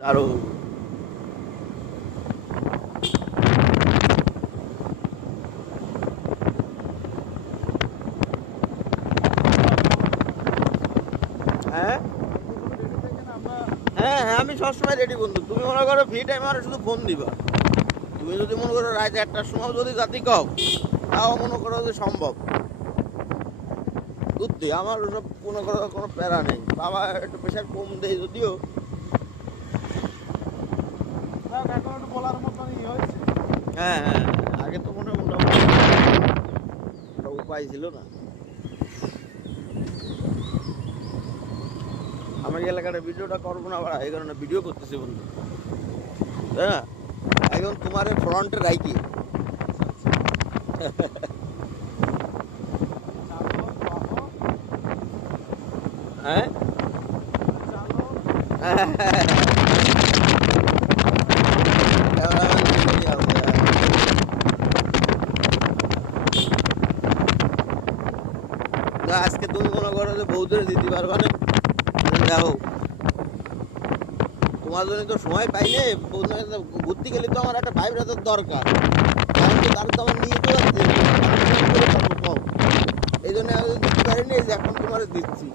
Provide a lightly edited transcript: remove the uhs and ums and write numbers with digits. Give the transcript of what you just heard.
দারুণ। হ্যাঁ হ্যাঁ হ্যাঁ, আমি সবসময় রেডি বন্ধু। তুমি মনে করো ফ্রি টাইম আমার শুধু ফোন দিবা। তুমি যদি মনে করো রাত 1টার সময় যদি জাতি কও, তাও মনে করো যে সম্ভব। বুঝলি, আমার ওসব মনে করো কোনো প্যারা নেই। বাবা একটু প্রেশার কম দেয় যদিও। হ্যাঁ হ্যাঁ, আগে তো মোটামুটি উপায় ছিল না। আমি এলাকাটা ভিডিওটা করবো না, এই কারণে ভিডিও করতেছি বন্ধু। হ্যাঁ, এখন তোমার ফ্রন্টে রাইকি। হ্যাঁ আজকে তুমি মনে করো যে বৌদ্ধরে দিতে পারবা না। দেখো, তোমার জন্য তো সময় পাইনি। ঘুরতে গেলে তো আমার একটা ভাইব্রেটর দরকার। তার তো আমার নিয়ে যেতে পারছি। এই জন্য আমি দিতে পারিনি, যে এখন তোমার দিচ্ছি।